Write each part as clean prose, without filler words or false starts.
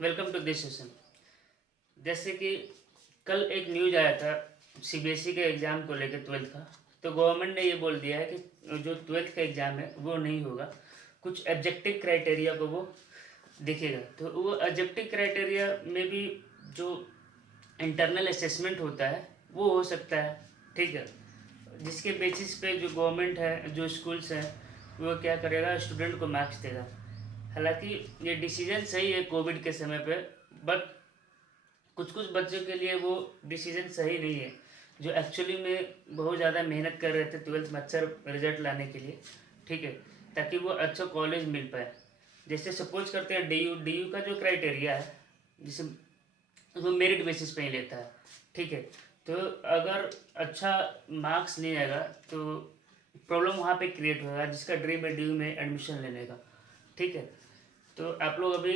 Welcome to this session. जैसे कि कल एक न्यूज आया था सीबीएसई के एग्ज़ाम को लेकर, ट्वेल्थ का। तो गवर्नमेंट ने ये बोल दिया है कि जो ट्वेल्थ का एग्ज़ाम है वो नहीं होगा, कुछ ऑब्जेक्टिव क्राइटेरिया को वो देखेगा। तो वो ऑब्जेक्टिव क्राइटेरिया में भी जो इंटरनल असेसमेंट होता है वो हो सकता है, ठीक है, जिसके बेसिस पे जो गवर्नमेंट है, जो स्कूल्स हैं, वो क्या करेगा, स्टूडेंट को मार्क्स देगा। हालांकि ये डिसीजन सही है कोविड के समय पे, बट कुछ कुछ बच्चों के लिए वो डिसीजन सही नहीं है, जो एक्चुअली में बहुत ज़्यादा मेहनत कर रहे थे ट्वेल्थ में अच्छा रिजल्ट लाने के लिए, ठीक है, ताकि वो अच्छा कॉलेज मिल पाए। जैसे सपोज करते हैं डी यू का जो क्राइटेरिया है, जिसे वो मेरिट बेसिस पे ही लेता है, ठीक है। तो अगर अच्छा मार्क्स नहीं आएगा तो प्रॉब्लम वहाँ पे क्रिएट होगा, जिसका ड्रीम है डी यू में एडमिशन लेने का, ठीक है। तो आप लोग अभी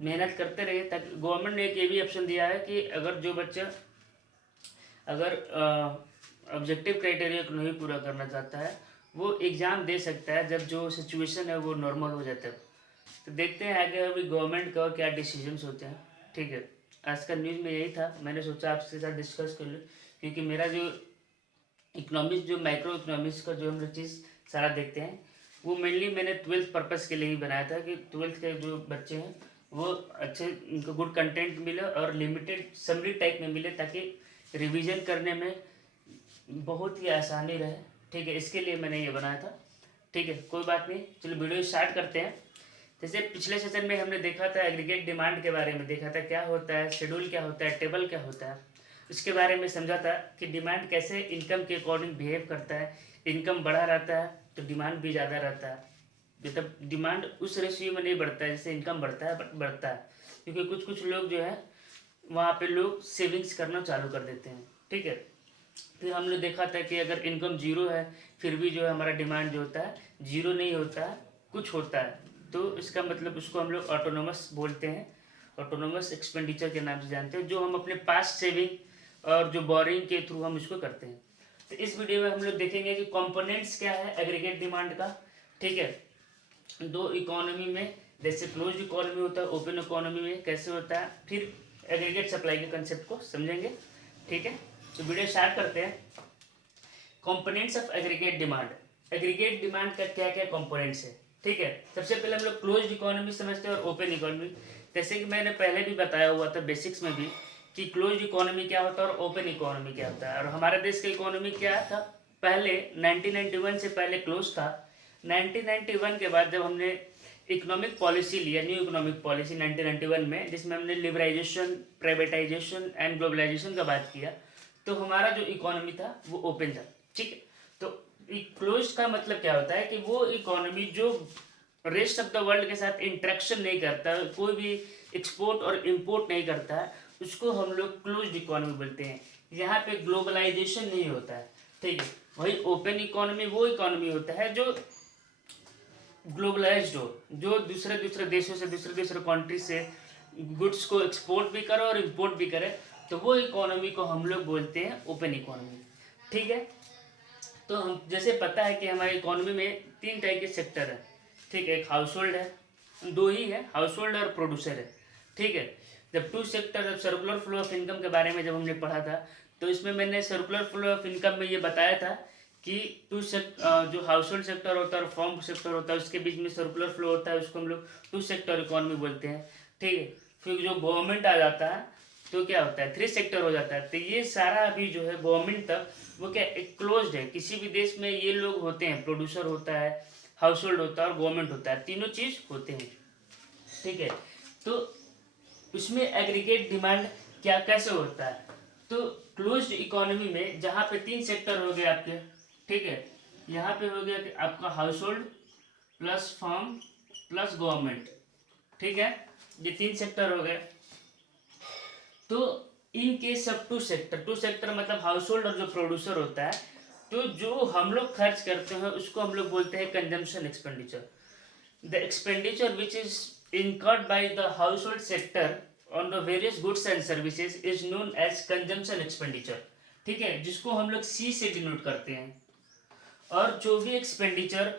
मेहनत करते रहिए, ताकि गवर्नमेंट ने एक ये भी ऑप्शन दिया है कि अगर जो बच्चा अगर ऑब्जेक्टिव क्राइटेरिया को नहीं पूरा करना चाहता है वो एग्ज़ाम दे सकता है, जब जो सिचुएशन है वो नॉर्मल हो जाता है। तो देखते हैं आगे अभी गवर्नमेंट का क्या डिसीजंस होते हैं, ठीक है। आज का न्यूज़ में यही था, मैंने सोचा आपके साथ डिस्कस कर लूँ, क्योंकि मेरा जो इकोनॉमिक्स, जो माइक्रो इकोनॉमिक्स का जो हम लोग चीज़ सारा देखते हैं, वो मेनली मैंने ट्वेल्थ पर्पज़ के लिए ही बनाया था, कि ट्वेल्थ के जो बच्चे हैं वो अच्छे, उनको गुड कंटेंट मिले और लिमिटेड समरी टाइप में मिले, ताकि रिवीजन करने में बहुत ही आसानी रहे, ठीक है। इसके लिए मैंने ये बनाया था, ठीक है। कोई बात नहीं, चलो वीडियो स्टार्ट करते हैं। जैसे पिछले सेशन में हमने देखा था एग्रीगेट डिमांड के बारे में, देखा था क्या होता है, शेड्यूल क्या होता है, टेबल क्या होता है, उसके बारे में समझा था कि डिमांड कैसे इनकम के अकॉर्डिंग बिहेव करता है। इनकम बढ़ा रहता है तो डिमांड भी ज़्यादा रहता है, मतलब डिमांड उस रेशियो में नहीं बढ़ता है जैसे इनकम बढ़ता है, बट बढ़ता है, क्योंकि कुछ कुछ लोग जो है वहाँ पे लोग सेविंग्स करना चालू कर देते हैं, ठीक है। फिर हमने देखा था कि अगर इनकम जीरो है फिर भी जो है हमारा डिमांड जो होता है जीरो नहीं होता है, कुछ होता है। तो इसका मतलब उसको हम लोग ऑटोनोमस बोलते हैं, ऑटोनोमस एक्सपेंडिचर के नाम से जानते हैं, जो हम अपने पास्ट सेविंग और जो बोरिंग के थ्रू हम इसको करते हैं। तो इस वीडियो में हम लोग देखेंगे कि कंपोनेंट्स क्या है एग्रीगेट डिमांड का, ठीक है। दो इकोनॉमी में, जैसे क्लोज्ड इकोनॉमी होता है, ओपन इकोनॉमी में कैसे होता है, फिर एग्रीगेट सप्लाई के कंसेप्ट को समझेंगे, ठीक है। तो वीडियो स्टार्ट करते हैं। Components of aggregate demand. Aggregate demand का क्या क्या कंपोनेंट्स है, ठीक है। सबसे पहले हम लोग क्लोज्ड इकोनॉमी समझते हैं और ओपन इकोनॉमी। जैसे कि मैंने पहले भी बताया हुआ था बेसिक्स में भी, कि क्लोज्ड इकोनॉमी क्या होता है और ओपन इकोनॉमी क्या होता है। और हमारे देश का इकोनॉमी क्या था, पहले 1991 से पहले क्लोज था। 1991 के बाद जब हमने इकोनॉमिक पॉलिसी लिया, न्यू इकोनॉमिक पॉलिसी 1991 में, जिसमें हमने लिबराइजेशन, प्राइवेटाइजेशन एंड ग्लोबलाइजेशन का बात किया, तो हमारा जो इकोनॉमी था वो ओपन था, ठीक है। तो क्लोज का मतलब क्या होता है कि वो इकोनॉमी जो रेस्ट ऑफ द वर्ल्ड के साथ इंटरेक्शन नहीं करता, कोई भी एक्सपोर्ट और इम्पोर्ट नहीं करता है, उसको हम लोग क्लोज्ड इकोनॉमी बोलते हैं। यहाँ पे ग्लोबलाइजेशन नहीं होता है, ठीक है। वही ओपन इकोनॉमी वो इकोनॉमी होता है जो ग्लोबलाइज्ड हो, जो दूसरे दूसरे देशों से, दूसरे दूसरे कंट्री से गुड्स को एक्सपोर्ट भी करे और इम्पोर्ट भी करे, तो वो इकोनॉमी को हम लोग बोलते हैं ओपन इकोनॉमी, ठीक है। तो हम जैसे पता है कि हमारी इकोनॉमी में तीन टाइप के सेक्टर है, ठीक है। एक हाउस होल्ड है, दो ही है, हाउस होल्ड और प्रोड्यूसर है, ठीक है। जब टू सेक्टर, जब सर्कुलर फ्लो ऑफ इनकम के बारे में जब हमने पढ़ा था, तो इसमें मैंने सर्कुलर फ्लो ऑफ इनकम में ये बताया था कि जो हाउस होल्ड सेक्टर होता है और फॉर्म सेक्टर होता है, उसके बीच में सर्कुलर फ्लो होता है, उसको हम लोग टू सेक्टर इकोनॉमी बोलते हैं, ठीक है। फिर जो गवर्नमेंट आ जाता है तो क्या होता है, थ्री सेक्टर हो जाता है। तो ये सारा अभी जो है गवर्नमेंट तक वो क्या एक क्लोज्ड है। किसी भी देश में ये लोग होते हैं, प्रोड्यूसर होता है, हाउस होल्ड होता है और गवर्नमेंट होता है, तीनों चीज़ होते हैं, ठीक है। तो उसमें एग्रीगेट डिमांड क्या कैसे होता है, तो क्लोज्ड इकोनॉमी में जहाँ पे तीन सेक्टर हो गए आपके, ठीक है। यहाँ पे हो गया कि आपका household plus firm plus government, ठीक है, ये तीन सेक्टर हो गए। तो in case of two sector, two sector मतलब हाउस होल्ड और जो प्रोड्यूसर होता है, तो जो हम लोग खर्च करते हैं उसको हम लोग बोलते हैं consumption expenditure. The expenditure which is incurred by the household sector on the various goods and services is known as consumption expenditure, ठीक है, जिसको हम लोग सी से डिनोट करते हैं। और जो भी एक्सपेंडिचर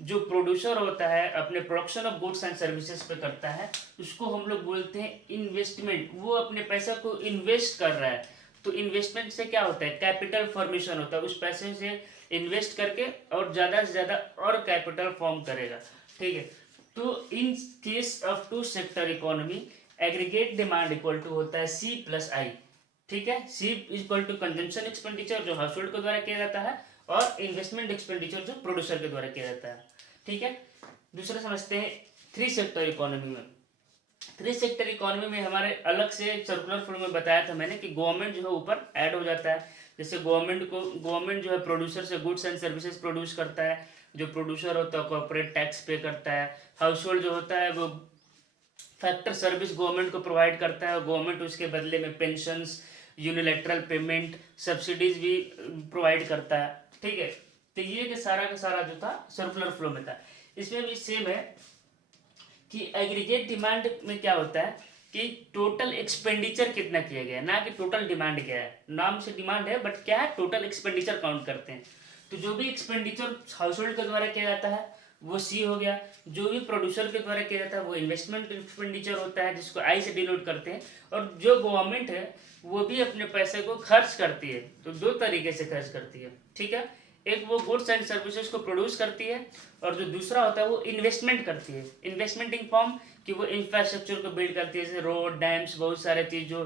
जो प्रोड्यूसर होता है अपने production of goods and services पे करता है, उसको हम लोग बोलते हैं इन्वेस्टमेंट। वो अपने पैसा को इन्वेस्ट कर रहा है। तो इन्वेस्टमेंट से क्या होता है, कैपिटल फॉर्मेशन होता है। उस पैसे से इन्वेस्ट करके और ज़्यादा से ज़्यादा और कैपिटल फॉर्म करेगा। ठीक है। तो in case of two sector economy, aggregate demand equal to होता है सी प्लस आई। ठीक है। C equal to consumption expenditure जो हाउस होल्ड के द्वारा किया जाता है, और इन्वेस्टमेंट एक्सपेंडिचर जो प्रोड्यूसर के द्वारा किया जाता है। ठीक है। दूसरा समझते हैं थ्री सेक्टर इकोनॉमी में। थ्री सेक्टर इकोनॉमी में हमारे अलग से सर्कुलर फ्लो में बताया था मैंने कि गवर्नमेंट जो है ऊपर ऐड हो जाता है। जैसे गवर्नमेंट जो है प्रोड्यूसर से गुड्स एंड सर्विसेज प्रोड्यूस करता है। जो प्रोड्यूसर होता है कॉर्पोरेट टैक्स पे करता है। हाउस होल्ड जो होता है वो फैक्टर सर्विस गवर्नमेंट को प्रोवाइड करता है, और गवर्नमेंट उसके बदले में पेंशंस, यूनिलैटरल पेमेंट, सब्सिडीज भी प्रोवाइड करता है। ठीक है। तो ये कि सारा का सारा जो था सर्कुलर फ्लो में था। इसमें भी सेम है कि एग्रीगेट डिमांड में क्या होता है कि टोटल एक्सपेंडिचर कितना किया गया है, ना कि टोटल डिमांड क्या है। नाम से डिमांड है बट क्या है, टोटल एक्सपेंडिचर काउंट करते हैं। तो जो भी एक्सपेंडिचर हाउस होल्ड के द्वारा किया जाता है वो सी हो गया। जो भी प्रोड्यूसर के द्वारा किया जाता है वो इन्वेस्टमेंट एक्सपेंडिचर होता है, जिसको आई से डिनोट करते हैं। और जो गवर्नमेंट है वो भी अपने पैसे को खर्च करती है, तो दो तरीके से खर्च करती है। ठीक है। एक वो गुड्स एंड सर्विसेज को प्रोड्यूस करती है, और जो दूसरा होता है वो इन्वेस्टमेंट करती है। इन्वेस्टमेंट इन फॉर्म कि वो इंफ्रास्ट्रक्चर को बिल्ड करती है, जैसे रोड, डैम्स, बहुत सारे चीज जो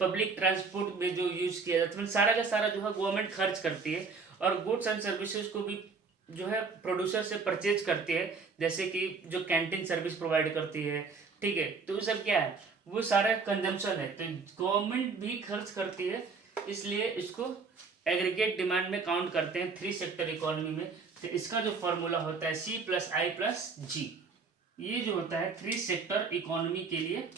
पब्लिक ट्रांसपोर्ट में जो यूज किया जाता है, सारा का सारा जो है गवर्नमेंट खर्च करती है। और गुड्स एंड सर्विसेज को भी जो है प्रोड्यूसर से परचेज करती है, जैसे कि जो कैंटीन सर्विस प्रोवाइड करती है। ठीक है। तो वो सब क्या है, वो सारा कंजम्पशन है, तो गवर्नमेंट भी खर्च करती है, इसलिए इसको एग्रीगेट डिमांड में काउंट करते हैं थ्री सेक्टर इकोनॉमी में। तो इसका जो फॉर्मूला होता है सी प्लस आई प्लस जी, ये जो होता है थ्री सेक्टर इकोनॉमी के लिए,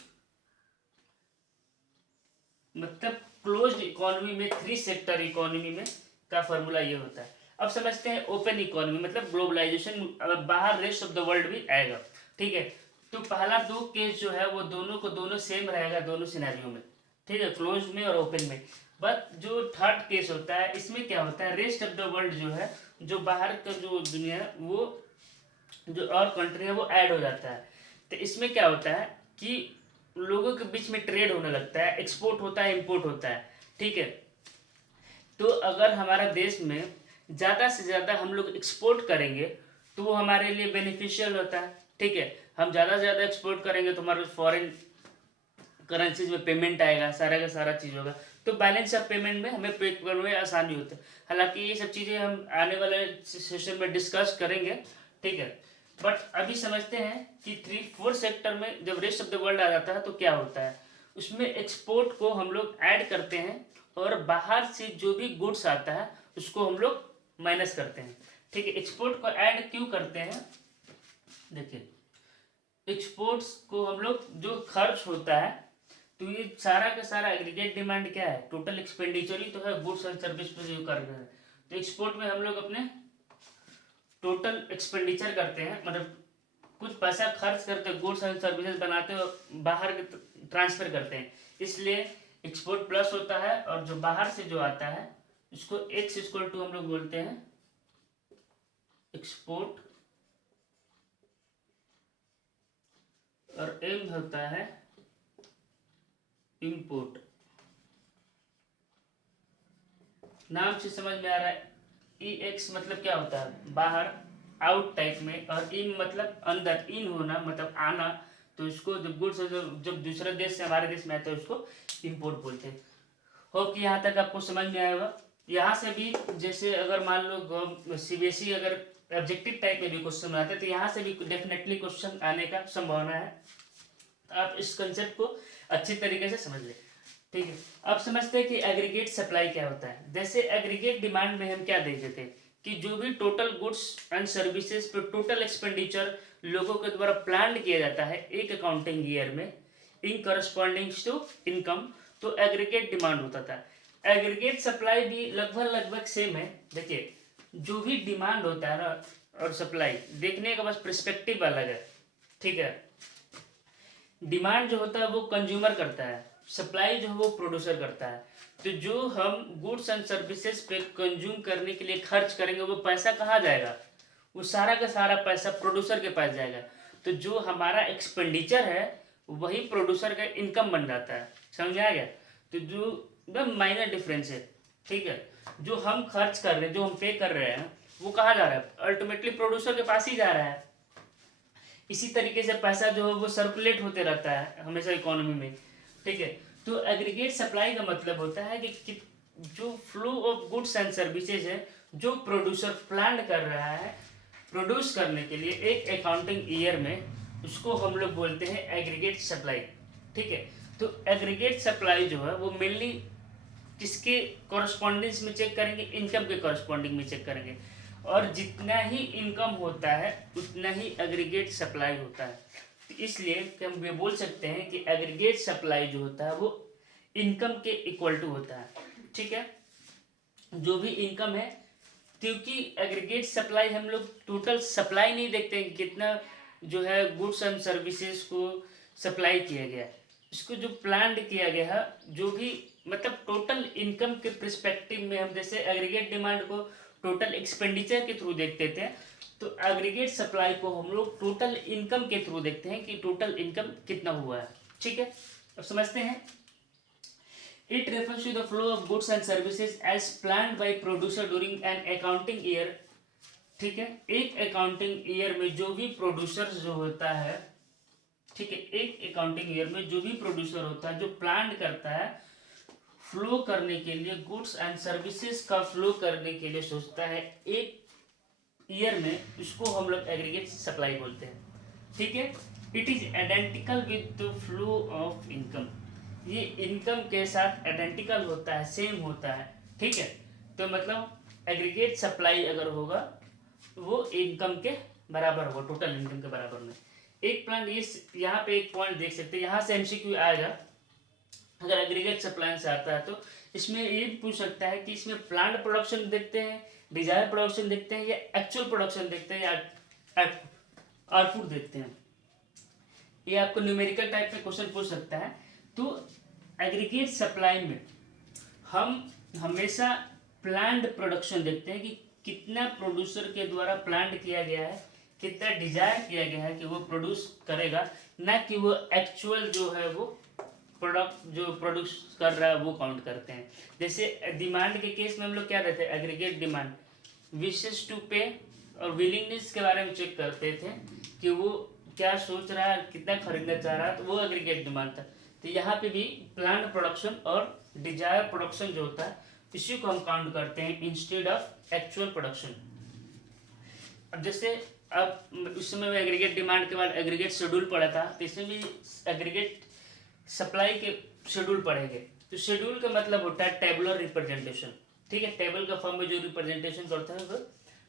मतलब क्लोज्ड इकोनॉमी में, थ्री सेक्टर इकोनॉमी में का फॉर्मूला ये होता है। अब समझते हैं ओपन इकोनॉमी, मतलब ग्लोबलाइजेशन, बाहर रेस्ट ऑफ द वर्ल्ड भी आएगा। ठीक है। तो पहला दो केस जो है वो दोनों को दोनों सेम रहेगा दोनों सिनेरियो में। ठीक है, क्लोज में और ओपन में। बट जो थर्ड केस होता है इसमें क्या होता है, रेस्ट ऑफ द वर्ल्ड जो है, जो बाहर का जो दुनिया है, वो जो और कंट्री है वो ऐड हो जाता है। तो इसमें क्या होता है कि लोगों के बीच में ट्रेड होने लगता है, एक्सपोर्ट होता है, इंपोर्ट होता है। ठीक है। तो अगर हमारा देश में ज़्यादा से ज़्यादा हम लोग एक्सपोर्ट करेंगे तो वो हमारे लिए बेनिफिशियल होता है। ठीक है। हम ज़्यादा से ज़्यादा एक्सपोर्ट करेंगे तो हमारे फॉरेन करेंसीज में पेमेंट आएगा, सारा का सारा चीज़ होगा, तो बैलेंस ऑफ पेमेंट में हमें पे करने में आसानी होती है। हालांकि ये सब चीज़ें हम आने वाले सेशन में डिस्कस करेंगे। ठीक है। बट अभी समझते हैं कि 3-4 सेक्टर में जब रेस्ट ऑफ द वर्ल्ड आ जाता है तो क्या होता है, उसमें एक्सपोर्ट को हम लोग ऐड करते हैं, और बाहर से जो भी गुड्स आता है उसको हम लोग माइनस करते हैं। ठीक है। एक्सपोर्ट को ऐड क्यों करते हैं, देखिए एक्सपोर्ट्स को हम लोग जो खर्च होता है, तो ये सारा का सारा एग्रीगेट डिमांड क्या है, टोटल एक्सपेंडिचर ही तो है गुड्स एंड सर्विस पे जो कर रहे हैं। तो एक्सपोर्ट में हम लोग अपने टोटल एक्सपेंडिचर करते हैं, मतलब कुछ पैसा खर्च करते हैं, गुड्स एंड सर्विसेज बनाते हैं और बाहर ट्रांसफर करते हैं, इसलिए एक्सपोर्ट प्लस होता है। और जो बाहर से जो आता है इसको एक्स इक्वल टू हम लोग बोलते हैं एक्सपोर्ट, और एम होता है इंपोर्ट। नाम से समझ में आ रहा है, ई एक्स मतलब क्या होता है, बाहर, आउट टाइप में, और इन मतलब अंदर, इन होना मतलब आना। तो इसको जब गुड्स जब दूसरे देश से हमारे देश में आता है उसको इंपोर्ट बोलते हैं। होप कि यहाँ तक आपको समझ में आया होगा। यहाँ से भी जैसे अगर मान लो सीबीएसई अगर ऑब्जेक्टिव टाइप में भी क्वेश्चन आते हैं तो यहाँ से भी डेफिनेटली क्वेश्चन आने का संभावना है। आप इस कंसेप्ट को अच्छी तरीके से समझ लें। ठीक है। अब समझते हैं कि एग्रीगेट सप्लाई क्या होता है। जैसे एग्रीगेट डिमांड में हम क्या देखते थे कि जो भी टोटल गुड्स एंड सर्विसेज पे टोटल एक्सपेंडिचर लोगों के द्वारा प्लान किया जाता है एक अकाउंटिंग ईयर में इन करस्पॉन्डिंग टू इनकम, तो एग्रीगेट डिमांड होता था। एग्रीगेट सप्लाई भी लगभग सेम है। देखिए जो भी डिमांड होता है ना और सप्लाई, देखने का बस पर्सपेक्टिव अलग है। ठीक है। डिमांड जो होता है वो कंज्यूमर करता है, सप्लाई जो है वो प्रोड्यूसर करता है। तो जो हम गुड्स एंड सर्विसेज पे कंज्यूम करने के लिए खर्च करेंगे वो पैसा कहाँ जाएगा, वो सारा का सारा पैसा प्रोड्यूसर के पास जाएगा। तो जो हमारा एक्सपेंडिचर है वही प्रोड्यूसर का इनकम बन जाता है। समझ में आ गया? तो जो एकदम माइनर डिफरेंस है, ठीक है। जो हम खर्च कर रहे हैं, जो हम पे कर रहे हैं, वो कहाँ जा रहा है? अल्टीमेटली प्रोड्यूसर के पास ही जा रहा है। इसी तरीके से पैसा जो है वो सर्कुलेट होते रहता है हमेशा इकोनॉमी में, ठीक है। तो एग्रीगेट सप्लाई का मतलब होता है कि जो flow of goods and services है जो प्रोड्यूसर प्लान कर रहा है प्रोड्यूस करने के लिए एक अकाउंटिंग ईयर में, उसको हम लोग बोलते हैं एग्रीगेट सप्लाई, ठीक है। तो एग्रीगेट सप्लाई जो है वो मेनली किसके कॉरस्पॉन्डेंस में चेक करेंगे? इनकम के कॉरस्पॉन्डिंग में चेक करेंगे। और जितना ही इनकम होता है उतना ही एग्रीगेट सप्लाई होता है। तो इसलिए हम ये बोल सकते हैं कि एग्रीगेट सप्लाई जो होता है वो इनकम के इक्वल टू होता है, ठीक है। जो भी इनकम है, क्योंकि एग्रीगेट सप्लाई हम लोग टोटल सप्लाई नहीं देखते हैं कितना जो है गुड्स एंड सर्विसेज को सप्लाई किया गया, इसको जो प्लान किया गया है, जो भी मतलब टोटल इनकम के प्रिस्पेक्टिव में हम जैसे एग्रीगेट डिमांड को टोटल एक्सपेंडिचर के थ्रू देखते थे, तो एग्रीगेट सप्लाई को हम लोग टोटल इनकम के थ्रू देखते हैं कि टोटल इनकम कितना हुआ है, ठीक है। अब समझते हैं। It refers to the flow of goods and services as planned by producer during an accounting year, ठीक है। एक अकाउंटिंग ईयर में जो भी प्रोड्यूसर जो होता है, ठीक है, एक अकाउंटिंग ईयर में जो भी प्रोड्यूसर होता है जो प्लान करता है फ्लो करने के लिए, गुड्स एंड सर्विसेज का फ्लो करने के लिए सोचता है एक ईयर में, उसको हम लोग एग्रीगेट सप्लाई बोलते हैं, ठीक है। It is identical with the flow of income, ये इनकम के साथ आइडेंटिकल होता है, सेम होता है, ठीक है। तो मतलब एग्रीगेट सप्लाई अगर होगा वो इनकम के बराबर होगा, टोटल इनकम के बराबर में। एक प्लान ये यहाँ पे एक पॉइंट देख सकते हैं, यहाँ से एमसीक्यू आएगा अगर एग्रीगेट सप्लाई से आता है। तो इसमें ये पूछ सकता है कि इसमें प्लांट प्रोडक्शन देखते हैं, डिजायर प्रोडक्शन देखते हैं, या एक्चुअल प्रोडक्शन देखते हैं, या आउटपुट देखते हैं। ये आपको न्यूमेरिकल टाइप में क्वेश्चन पूछ सकता है। तो एग्रीगेट सप्लाई में हम हमेशा प्लान्ड प्रोडक्शन देखते हैं कि कितना प्रोड्यूसर के द्वारा प्लान किया गया है, कितना डिजायर किया गया है कि वो प्रोड्यूस करेगा, ना कि वो एक्चुअल जो है वो प्रोडक्ट जो प्रोड्यूस कर रहा है वो काउंट करते हैं। जैसे डिमांड के केस में हम लोग क्या रहते हैं, एग्रीगेट डिमांड, विशेष टू पे और विलिंगनेस के बारे में चेक करते थे कि वो क्या सोच रहा है, कितना खरीदना चाह रहा है, तो वो एग्रीगेट डिमांड था। तो यहाँ पे भी प्लान प्रोडक्शन और डिजायर प्रोडक्शन जो होता है इसी को हम काउंट करते हैं इंस्टेड ऑफ एक्चुअल प्रोडक्शन। अब जैसे अब उस समय में एग्रीगेट डिमांड के बाद एग्रीगेट शेड्यूल पढ़ा था, तो इसमें भी एग्रीगेट सप्लाई के शेड्यूल पढ़ेंगे। तो शेड्यूल का मतलब होता है टेबुलर रिप्रेजेंटेशन, ठीक है, टेबल का फॉर्म में जो रिप्रेजेंटेशन करता है वो,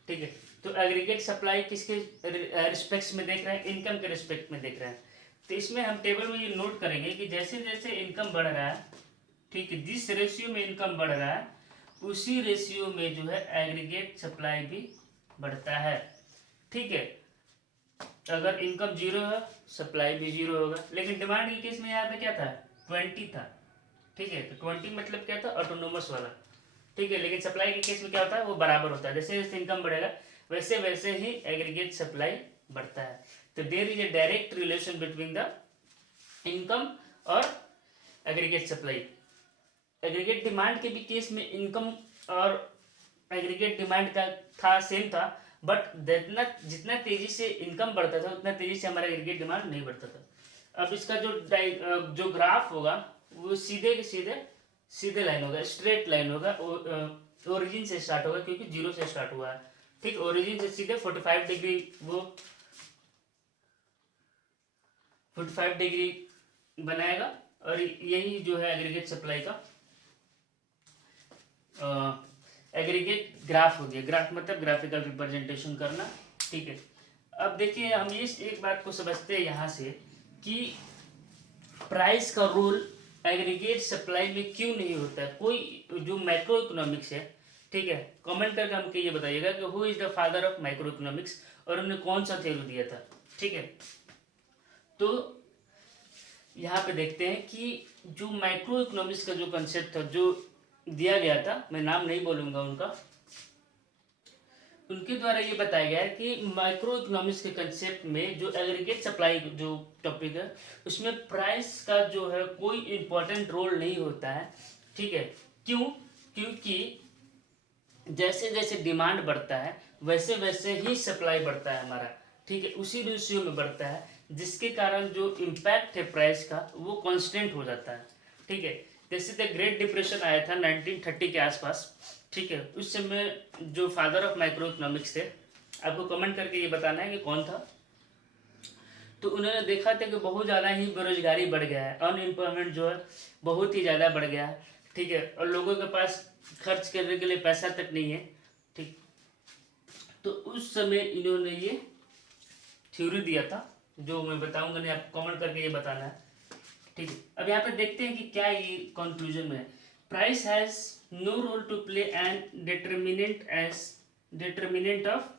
ठीक है। तो एग्रीगेट सप्लाई किसके रिस्पेक्ट में देख रहे हैं, इनकम के रिस्पेक्ट में देख रहे हैं। तो इसमें हम टेबल में ये नोट करेंगे कि जैसे जैसे इनकम बढ़ रहा है, ठीक है, जिस रेशियो में इनकम बढ़ रहा है उसी रेशियो में जो है एग्रीगेट सप्लाई भी बढ़ता है, ठीक है। अगर इनकम जीरो है सप्लाई भी जीरो होगा। लेकिन डिमांड के केस में यहाँ पे क्या था, 20 था, ठीक है। तो 20 मतलब क्या था, ऑटोनोमस वाला, ठीक है। लेकिन सप्लाई के केस में क्या होता है, वो बराबर होता है, जैसे जैसे इनकम बढ़ेगा वैसे वैसे ही एग्रीगेट सप्लाई बढ़ता है। तो there is a direct relation between the income और एग्रीगेट सप्लाई। एग्रीगेट डिमांड के भी केस में इनकम और एग्रीगेट डिमांड का था, सेम था, बट जितना तेजी से इनकम बढ़ता था उतना तेजी से हमारा एग्रीगेट डिमांड नहीं बढ़ता था। अब इसका जो ग्राफ होगा वो सीधे के सीधे लाइन होगा, स्ट्रेट लाइन होगा, ओरिजिन से स्टार्ट होगा क्योंकि जीरो से स्टार्ट हुआ है, ठीक। ओरिजिन से सीधे 45 डिग्री वो 45 डिग्री बनाएगा, और यही जो है एग्रीगेट सप्लाई का एग्रीगेट ग्राफ हो गया। ग्राफ मतलब ग्राफिकल रिप्रेजेंटेशन करना, ठीक है। अब देखिए हम ये एक बात को समझते हैं यहाँ से कि प्राइस का रोल एग्रीगेट सप्लाई में क्यों नहीं होता है। कोई जो माइक्रो इकोनॉमिक्स है, ठीक है, कमेंट करके हमको ये बताइएगा कि who is the father of micro economics और उन्होंने कौन सा थ्योरी दिया था, ठीक है। तो यहाँ पे देखते हैं कि जो माइक्रो इकोनॉमिक्स का जो कंसेप्ट था जो दिया गया था, मैं नाम नहीं बोलूँगा उनका, उनके द्वारा ये बताया गया है कि माइक्रो इकोनॉमिक्स के कंसेप्ट में जो एग्रीगेट सप्लाई जो टॉपिक है उसमें प्राइस का जो है कोई इम्पोर्टेंट रोल नहीं होता है। ठीक है, क्यों? क्योंकि जैसे जैसे डिमांड बढ़ता है वैसे वैसे ही सप्लाई बढ़ता है हमारा। ठीक है, उसी रेशियो में बढ़ता है, जिसके कारण जो इम्पैक्ट है प्राइस का वो कांस्टेंट हो जाता है। ठीक है, जैसे द ग्रेट डिप्रेशन आया था 1930 के आसपास। ठीक है, उस समय जो फादर ऑफ माइक्रो इकोनॉमिक्स थे, आपको कमेंट करके ये बताना है कि कौन था। तो उन्होंने देखा था कि बहुत ज़्यादा ही बेरोजगारी बढ़ गया है, अनएम्प्लॉयमेंट जो है बहुत ही ज़्यादा बढ़ गया है। ठीक है, और लोगों के पास खर्च करने के लिए पैसा तक नहीं है। ठीक, तो उस समय इन्होंने ये थ्योरी दिया था, जो मैं बताऊंगा नहीं, आप कमेंट करके ये बताना है। ठीक है, अब यहाँ पे देखते हैं कि क्या ये कंक्लूजन में है। Price has no role to play and determinant of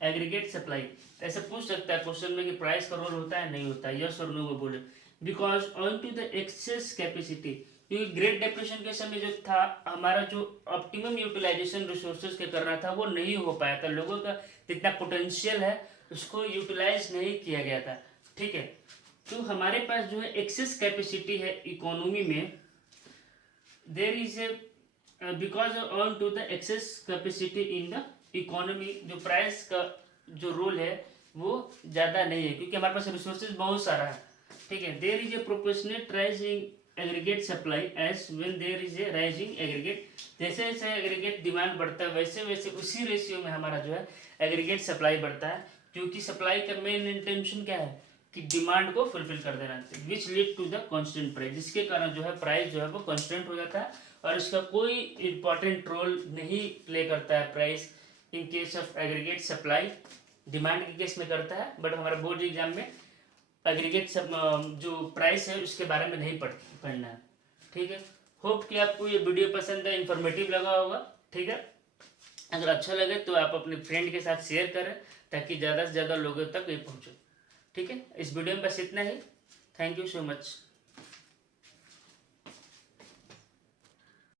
aggregate supply. ऐसे पूछ सकता है क्वेश्चन में कि प्राइस का रोल होता है, नहीं होता, यस और नो में बोले। Because on to the excess capacity, क्योंकि ग्रेट डिप्रेशन के समय जो था हमारा जो ऑप्टिमम यूटिलाइजेशन रिसोर्सेज के करना था वो नहीं हो पाया था, लोगों का जितना पोटेंशियल है उसको यूटिलाइज नहीं किया गया था। ठीक है, तो हमारे पास जो है एक्सेस कैपेसिटी है इकोनॉमी में, there is a because on to the excess capacity in the economy, जो प्राइस का जो रोल है वो ज़्यादा नहीं है क्योंकि हमारे पास रिसोर्सेज बहुत सारा है। ठीक है, there is a proportionate rise in aggregate supply as when there is a rising aggregate. जैसे जैसे एग्रीगेट डिमांड बढ़ता है वैसे वैसे उसी रेशियो में हमारा जो है एग्रीगेट सप्लाई बढ़ता है, क्योंकि सप्लाई का मेन इंटेंशन क्या है कि डिमांड को फुलफिल कर देना, which lead to the constant price, जिसके कारण जो है प्राइस जो है वो कांस्टेंट हो जाता है और इसका कोई इम्पोर्टेंट रोल नहीं प्ले करता है price in case of aggregate supply. Demand के केस में करता है, बट हमारा बोर्ड एग्जाम में एग्रीगेट जो प्राइस है उसके बारे में नहीं पढ़ना है। ठीक है, होप कि आपको ये वीडियो पसंद है, इन्फॉर्मेटिव लगा होगा। ठीक है, अगर अच्छा लगे तो आप अपने फ्रेंड के साथ शेयर करें ताकि ज़्यादा से ज़्यादा लोगों तक ये पहुँचे। ठीक है, इस वीडियो में बस इतना ही। Thank you so much.